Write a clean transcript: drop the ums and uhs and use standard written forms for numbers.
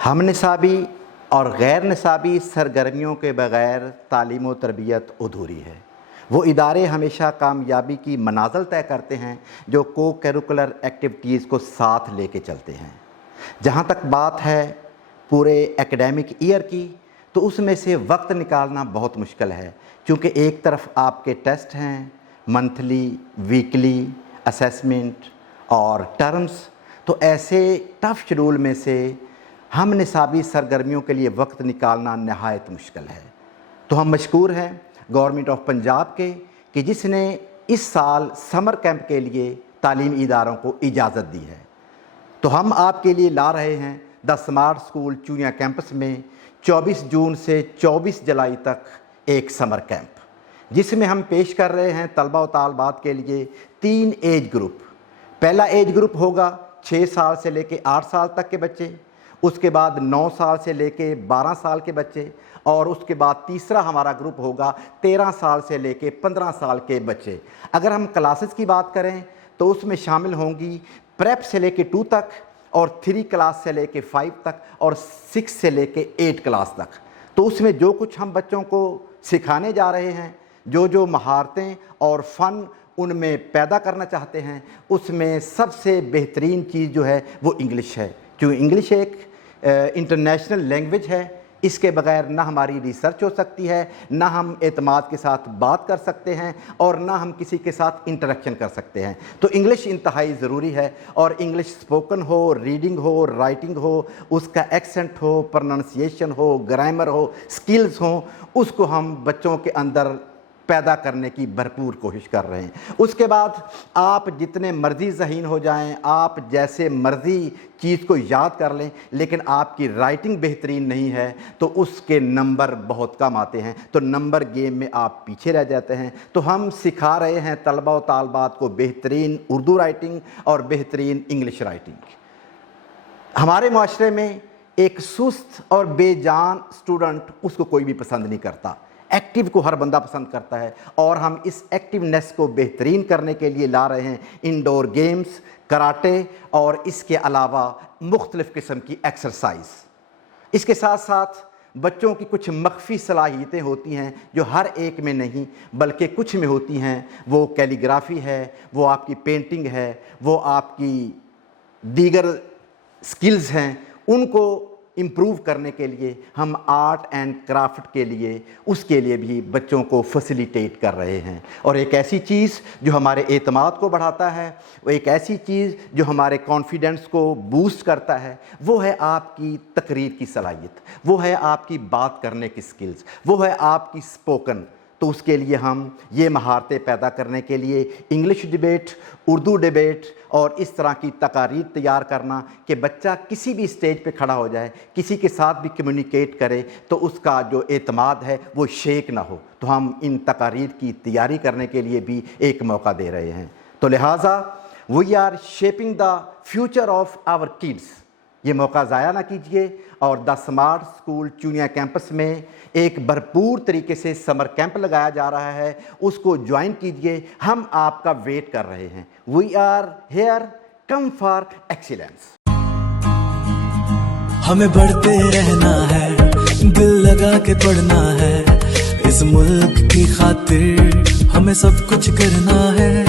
हम निसाबी और गैर निसाबी सरगर्मियों के बग़ैर तालीम व तरबियत अधूरी है। वो इदारे हमेशा कामयाबी की मनाज़िल तय करते हैं जो को करिकुलर एक्टिविटीज़ को साथ लेके चलते हैं। जहाँ तक बात है पूरे एकेडमिक ईयर की, तो उसमें से वक्त निकालना बहुत मुश्किल है, क्योंकि एक तरफ आपके टेस्ट हैं, मंथली, वीकली, असेसमेंट और टर्म्स। तो ऐसे टफ़ शेड्यूल में से हम निसाबी सरगर्मियों के लिए वक्त निकालना नहायत मुश्किल है। तो हम मशकूर हैं गवर्नमेंट ऑफ पंजाब के कि जिसने इस साल समर कैंप के लिए तालीमी इदारों को इजाज़त दी है। तो हम आपके लिए ला रहे हैं the smart school Chunian campus में 24 जून से 24 जुलाई तक एक समर कैंप, जिसमें हम पेश कर रहे हैं तलबा व तालबात के लिए 3 एज ग्रुप। पहला एज ग्रुप होगा 6 साल से लेके 8 साल तक के बच्चे, उसके बाद 9 साल से लेके 12 साल के बच्चे, और उसके बाद तीसरा हमारा ग्रुप होगा 13 साल से लेके 15 साल के बच्चे। अगर हम क्लासेस की बात करें तो उसमें शामिल होंगी प्रेप से लेके 2 तक, और 3 क्लास से लेके 5 तक, और 6 से लेके 8 क्लास तक। तो उसमें जो कुछ हम बच्चों को सिखाने जा रहे हैं, जो महारतें और फ़न उनमें पैदा करना चाहते हैं, उसमें सबसे बेहतरीन चीज़ जो है वो इंग्लिश है। क्योंकि इंग्लिश एक इंटरनेशनल लैंग्वेज है, इसके बगैर ना हमारी रिसर्च हो सकती है, ना हम एतमाद के साथ बात कर सकते हैं, और ना हम किसी के साथ इंटरेक्शन कर सकते हैं। तो इंग्लिश इंतहाई ज़रूरी है, और इंग्लिश स्पोकन हो, रीडिंग हो, राइटिंग हो, उसका एक्सेंट हो, प्रोनाउंसिएशन हो, ग्रामर हो, स्किल्स हो, उसको हम बच्चों के अंदर पैदा करने की भरपूर कोशिश कर रहे हैं। उसके बाद आप जितने मर्ज़ी ज़हीन हो जाएं, आप जैसे मर्ज़ी चीज़ को याद कर लें, लेकिन आपकी राइटिंग बेहतरीन नहीं है तो उसके नंबर बहुत कम आते हैं, तो नंबर गेम में आप पीछे रह जाते हैं। तो हम सिखा रहे हैं तलबा व तालबात को बेहतरीन उर्दू राइटिंग और बेहतरीन इंग्लिश राइटिंग। हमारे माशरे में एक सुस्त और बेजान स्टूडेंट, उसको कोई भी पसंद नहीं करता। एक्टिव को हर बंदा पसंद करता है, और हम इस एक्टिवनेस को बेहतरीन करने के लिए ला रहे हैं इंडोर गेम्स, कराटे, और इसके अलावा मुख्तलिफ़ किस्म की एक्सरसाइज। इसके साथ साथ बच्चों की कुछ मख्फी सलाहियतें होती हैं जो हर एक में नहीं बल्कि कुछ में होती हैं। वो कैलीग्राफी है, वो आपकी पेंटिंग है, वो आपकी दीगर स्किल्स हैं। उनको इम्प्रूव करने के लिए हम आर्ट एंड क्राफ्ट के लिए, उसके लिए भी बच्चों को फैसिलिटेट कर रहे हैं। और एक ऐसी चीज़ जो हमारे एतमाद को बढ़ाता है, वो एक ऐसी चीज़ जो हमारे कॉन्फिडेंस को बूस्ट करता है, वो है आपकी तकरीर की सलाहियत, वो है आपकी बात करने की स्किल्स, वो है आपकी स्पोकन। तो उसके लिए हम ये महारतें पैदा करने के लिए इंग्लिश डिबेट, उर्दू डिबेट और इस तरह की तकारीर तैयार करना कि बच्चा किसी भी स्टेज पे खड़ा हो जाए, किसी के साथ भी कम्युनिकेट करे तो उसका जो एतमाद है वो शेक ना हो। तो हम इन तकारीर की तैयारी करने के लिए भी एक मौका दे रहे हैं। तो लिहाजा we are shaping the future of our kids. ये मौका ज़ाया ना कीजिए, और the smart school Chunian campus में एक भरपूर तरीके से समर कैंप लगाया जा रहा है, उसको ज्वाइन कीजिए। हम आपका वेट कर रहे हैं। We are here, come for excellence. हमें बढ़ते रहना है, दिल लगा के पढ़ना है, इस मुल्क की खातिर हमें सब कुछ करना है।